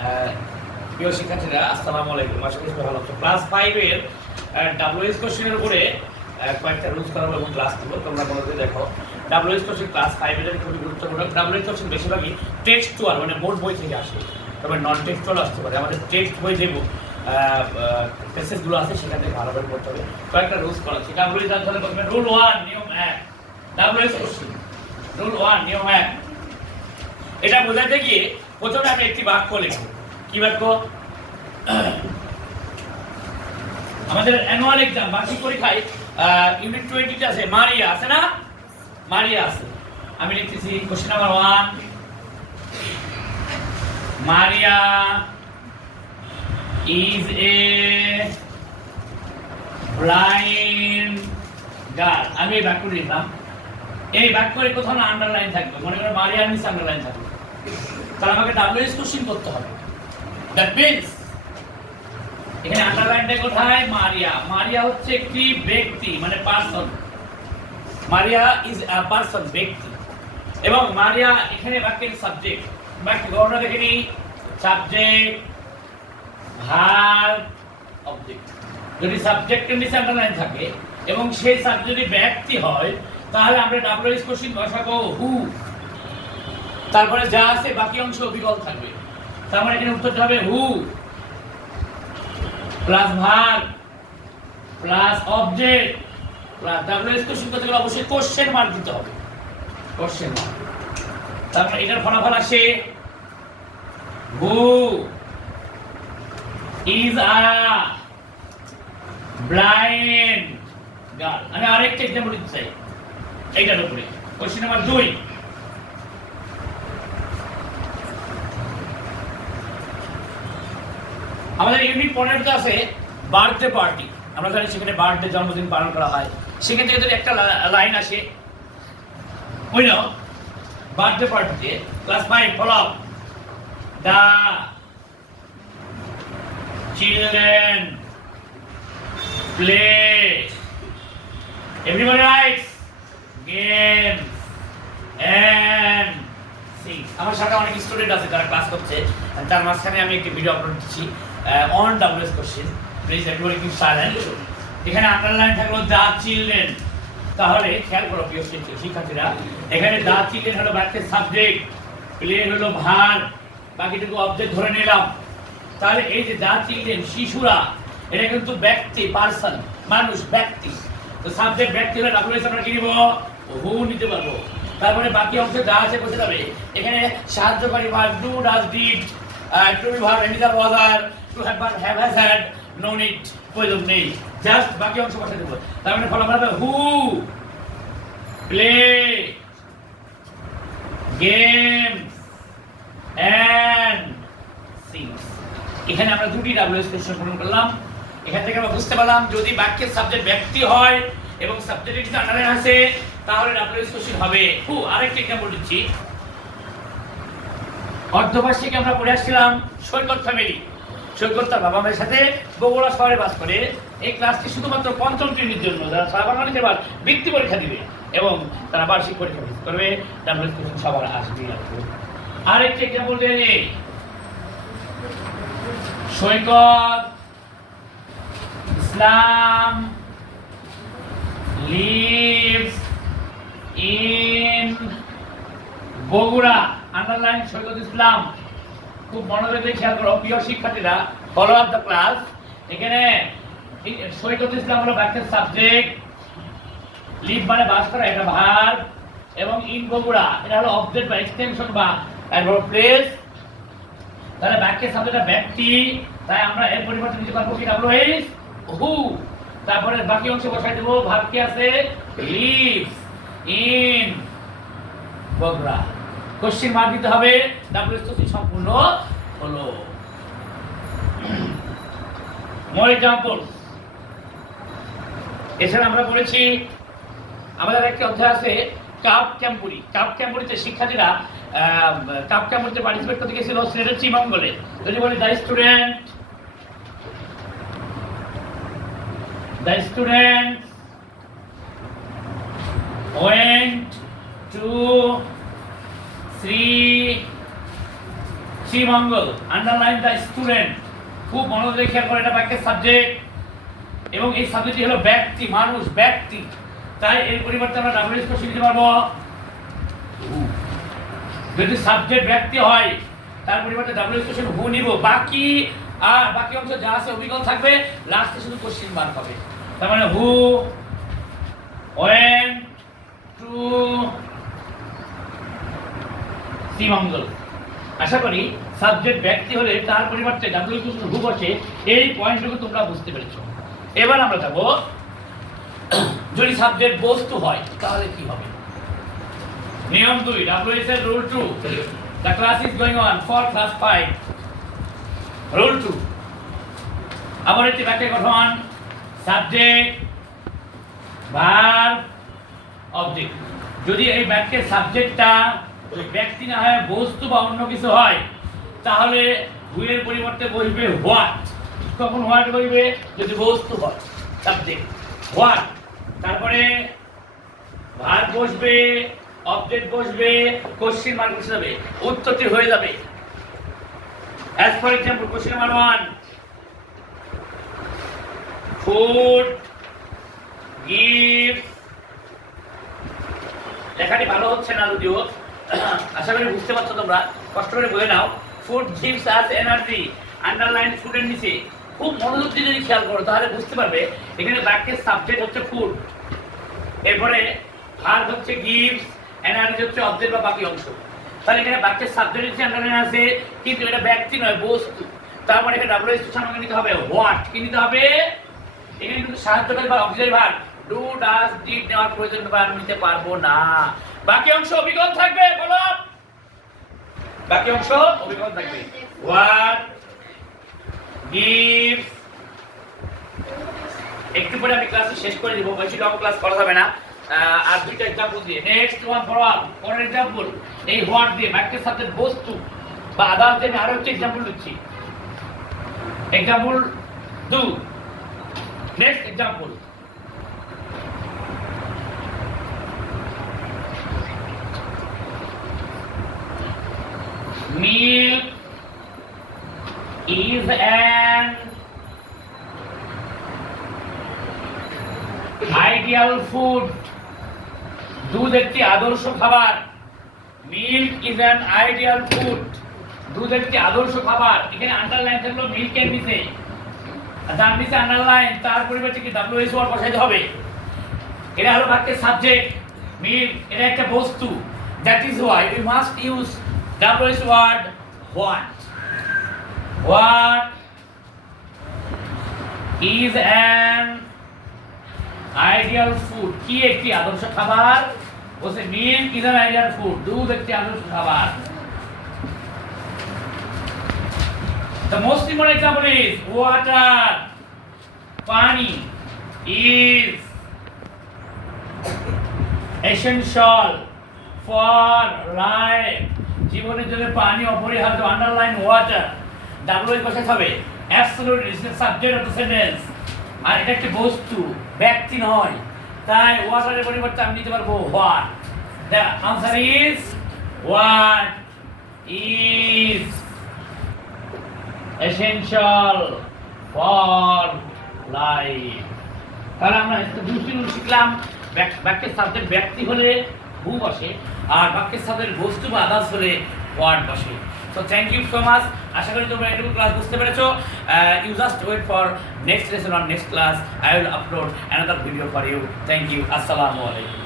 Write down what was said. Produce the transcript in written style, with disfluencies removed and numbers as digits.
প্রিয় শিক্ষার্থীরা আসসালামু আলাইকুম। আশা করি ভালো আছো। ক্লাস 5 এর ডাব্লিউএস কোশ্চেনের উপরে কয়েকটা রুলস করাবো এবং ক্লাস দিব। তোমরা মনোযোগ দেখো। ডাব্লিউএস কোশ্চেন ক্লাস 5 এর খুবই গুরুত্বপূর্ণ। ডাব্লিউএস কোশ্চেন বেশিরভাগই টেক্সটুয়াল মানে বোর্ড বই থেকে আসে, তবে নন টেক্সটুয়াল আসতে পারে। আমাদের টেক্সট বই যে প্যাসেজগুলো আছে সেখান থেকে ভালোভাবে পড়তে হবে। কয়েকটা রুলস করা আছে। ডাব্লিউএস জানতে হলে প্রথমে রুল 1 নিয়ম 1 ডাব্লিউএস কোশ্চেন রুল 1 নিয়ম 1। এটা বোঝাতে গিয়ে প্রথমে আমি একটি বাক্য লিখব। কি বাক্য? আমাদের অ্যানুয়াল এক্সাম বার্ষিক পরীক্ষায় ইউনিট 20 তে আছে মারিয়া, আছে না? মারিয়া আছে। আমি লিখতেছি question number 1, Maria is a blind girl। আমি এই বাক্য লিখলাম। এই বাক্যের কোথাও না আন্ডারলাইন থাকবে। মনে করো মারিয়ার নিচে আন্ডারলাইন থাকবে, তাহলে আমাকে ডাব্লিউএস কোশ্চেন করতে হবে। দ্যাট মিন্স এখানে আন্ডারলাইনটা কোথায়? মারিয়া। মারিয়া হচ্ছে একটি ব্যক্তি মানে person. Maria is a person, ব্যক্তি। এবং মারিয়া এখানে বাক্যের সাবজেক্ট। বাক্য গঠন দেখে নিই। Subject, verb, object. যদি সাবজেক্টের নিচে আন্ডারলাইন থাকে এবং সেই সাবজেক্ট যদি ব্যক্তি হয় তাহলে আমরা ডাব্লিউএস কোশ্চেন বসাবো হু। তারপরে যা আছে বাকি অংশ বিকল্প থাকবে। তার মানে এখানে উত্তরটা হবে who plus verb plus object plus WS question করতে গেলে অবশ্যই কোশ্চেন মার্ক দিতে হবে। Question mark. তারপরে এটার ফলাফল আসে who is a blind girl. আমি আরেকটা এক্সাম্পল দিতে চাই এইটার উপরে। কোশ্চেন নাম্বার 2, আমাদের ইউনিট 15 তে আছে বার্থডে পার্টি। আমরা জানি সেখানে বার্থডে জন্মদিন পালন করা হয়। সেখান থেকে যদি একটা লাইন আসে ওই নাও বার্থডে পার্টিতে class 5 follow the children play everybody writes games and sing. আমার সাথে অনেক স্টুডেন্ট আছে যারা ক্লাস করছে, তার মাঝখানে আমি একটি ভিডিও আপলোড দিচ্ছি on WS question. Please everybody keep silent. এখানে আন্ডারলাইন থাকলো দা চিলড্রেন। তাহলে খেয়াল করো প্রিয় শিক্ষার্থীরা, এখানে দা চিলড্রেন হলো বাক্যের সাবজেক্ট, প্লে হলো ভার্ব, বাকিটুকু অবজেক্ট ধরে নিলাম। তাহলে এই যে দা চিলড্রেন শিশুরা, এটা কিন্তু ব্যক্তি, পারসন, মানুষ, ব্যক্তি। তো সাবজেক্ট ব্যক্তি হলে ডাব্লিউএস আমরা কি নিব? হু নিতে পারবো। তারপরে বাকি অংশ যা আছে বসে যাবে। এখানে সাহায্যকারী verb do, does, did, to be verb neither whether, to have verb have, has had, no need, প্রয়োজন নেই। জাস্ট বাকি অংশ বসে দেব। তার মানে ফলাফল হবে হু প্লে গেমস এন্ড সিংস। এখানে আমরা দুটি ডাব্লিউএস কোশ্চেন পূরণ করলাম। এখান থেকে আমরা বুঝতে পারলাম যদি বাক্যের সাবজেক্ট ব্যক্তি হয় এবং সাবজেক্টের কিছু আন্ডারলাইন আছে তাহলে ডাব্লিউএস কোশ্চেন হবে হু। আরেকটা এক্সাম্পল দিচ্ছি। অর্ধবার্ষিকে আমরা পড়ে আসছিলাম সৈকত ফ্যামিলি। সৈকত তার বাবা মায়ের সাথে বগুড়া শহরে বাস করে। এই ক্লাসটি শুধুমাত্র ৫ম শ্রেণীর জন্য, যারা সাবাঙ্গানিতে এবার বৃত্তি পরীক্ষা দিবে এবং তারা বার্ষিক পরীক্ষা করবে। ডাব্লিউএস কোশ্চেন সবার আসবে। আরেকটা এক্সাম্পল দিয়ে নেই। সৈকত ইসলাম lives in বগুড়া। আন্ডারলাইন সৈকত ইসলাম। খুব মনোযোগ দিয়ে খেয়াল করো প্রিয় শিক্ষার্থীরা, ফলো আপ দ্য ক্লাস। এখানে সৈকত ইসলাম হলো বাক্যের সাবজেক্ট, লিভ মানে বাস করা, এটা ভার্ব, এবং ইন বগুড়া এটা হলো অবজেক্ট বা এক্সটেনশন বা অ্যাডভার্ব প্লেস। তাহলে বাক্যের সাবজেক্টটা ব্যক্তি, তাই আমরা এর পরিবর্তে নিতে পারবো কি ডাব্লিউএস হু। তারপরে বাকি অংশ বসাই দেব ভার্ব কি আছে lives in Bogura. Question mark দিতে হবে। ডাব্লিউএস কোশ্চেন সম্পূর্ণ হলো। মোর এক্সাম্পল। এছাড়া আমরা পড়েছি আমাদের একটা অধ্যায় আছে কাপ ক্যাম্পুরি। কাপ ক্যাম্পুরিতে শিক্ষার্থীরা কাপ ক্যাম্পুরিতে পার্টিসিপেট করতে গেছিল সিলেটের শ্রীমঙ্গলে। যদি বলি the students went to Sri Sreemangal, underline the student. খুব মনোযোগ দিয়ে খেয়াল করে, এটা বাক্যের সাবজেক্ট এবং এই সাবজেক্টটি হলো ব্যক্তি, মানুষ, ব্যক্তি। তাই এর পরিবর্তে আমরা ডাব্লিউএস কোশ্চেন দিতে পারবো। যদি সাবজেক্ট ব্যক্তি হয় তার পরিবর্তে ডাব্লিউএস কোশ্চেন হু নিব, বাকি অংশ যা আছে অবিকল থাকবে, লাস্টে শুধু কোশ্চেন মার্ক হবে। তার মানে হু ওয়েন্ট টু শ্রীমঙ্গল। আশা করি সাবজেক্ট ব্যক্তি হলে তার পরিবর্তে ডাব্লিউএস কোশ্চেন হু বসে, এই পয়েন্টটুকু তোমরা বুঝতে পেরেছো। এবার আমরা যাব, যদি সাবজেক্ট বস্তু হয় তাহলে কি হবে। নিয়ম 2, ডাব্লিউএস এর rule 2, the class is going on for class 5। Rule 2, আবার একটি বাক্যের গঠন, সাবজেক্ট, ভার্ব, অবজেক্ট। যদি এই বাক্যের সাবজেক্টটা ব্যক্তি না হয় বস্তু বা অন্য কিছু হয়, তাহলে হু এর পরিবর্তে বসবে হোয়াট। তখন হোয়াট বলবে যদি বস্তু হয়, সাবজেক্ট হোয়াট। তারপরে ভার্ব বসবে, অবজেক্ট বসবে, কোশ্চেন মার্ক বসে যাবে, উত্তরটি হয়ে যাবে। As for example, question number 1, food gives. লেখাটি ভালো হচ্ছে না যদিও, আশা করি বুঝতে পারছো তোমরা, কষ্ট করে বলে নাও। Food gives us energy, underline ফুডের নিচে খুব মনোযোগ দিয়ে যদি খেয়াল করো তাহলে বুঝতে পারবে এখানে বাক্যের সাবজেক্ট হচ্ছে ফুড, এরপরে ভার্ব হচ্ছে গিভস, এনার্জি হচ্ছে অবজেক্ট বা বাকি অংশ। তাহলে এখানে বাক্যের সাবজেক্ট হচ্ছে আন্ডারলাইন আছে, কিন্তু এটা ব্যক্তি নয়, বস্তু। তারপরে এখানে ডাব্লিউএস এর সামনে নিতে হবে হোয়াট। কি নিতে হবে? এখানে কিন্তু সাহায্যকারী বা auxiliary verb do, does, did নেওয়ার প্রয়োজন বা নিতে পারবো না। বাকি অংশ অবিকল থাকবে, বলো। বাকি অংশ অবিকল থাকবে। What gives. একটু পরে আমি ক্লাস শেষ করে দিব, বেশি লং ক্লাস করা যাবে না। আর দুইটা एग्जांपल দিয়ে নেক্সট ওয়ান ফর एग्जांपल এই হোয়াট দিয়ে বাক্যের সাথে বস্তু বা আদার দিয়ে আরো একটা एग्जांपल দিচ্ছি। Example 2, next example, milk is an ideal food, দুধ একটি আদর্শ খাবার। Milk is an ideal food, দুধ একটি আদর্শ খাবার। এখানে আন্ডারলাইন থাকলো মিল্কের নিচে, যার নিচে আন্ডারলাইন, তার পরিবর্তে কি ডাব্লিউএস ওয়ার্ড বসাইতে হবে। এটা হলো বাক্যের সাবজেক্ট, মিল্ক এটা একটা বস্তু। That is why we must use WS word what. What is an ideal food, কি একটি আদর্শ খাবার। বলছে milk is an ideal food, দুধ একটি আদর্শ খাবার। The most important example is water, pani is essential for life, জীবনের জন্য পানি অপরিহার্য। আন্ডারলাইন ওয়াটার, ডাব্লিউএস বসাতে হবে absolute is the subject of the sentence. আর এটা একটি বস্তু, ব্যক্তি নয়, তাই ওয়াটারের পরিবর্তে আমি নিতে পারবো what. The answer is what is essential for life. তাহলে আমরা দুটি রুল শিখলাম। বাক্যের সাবজেক্ট ব্যক্তি হলে হু বসে, আর বাক্যের সাবজেক্ট বস্তু বা আদার্স হলে হোয়াট বসে। So thank you so much. আশা করি তোমরা এটুকু ক্লাস বুঝতে পেরেছো। You just wait for next lesson or next class. I will upload another video for you. Thank you. Assalamu alaikum.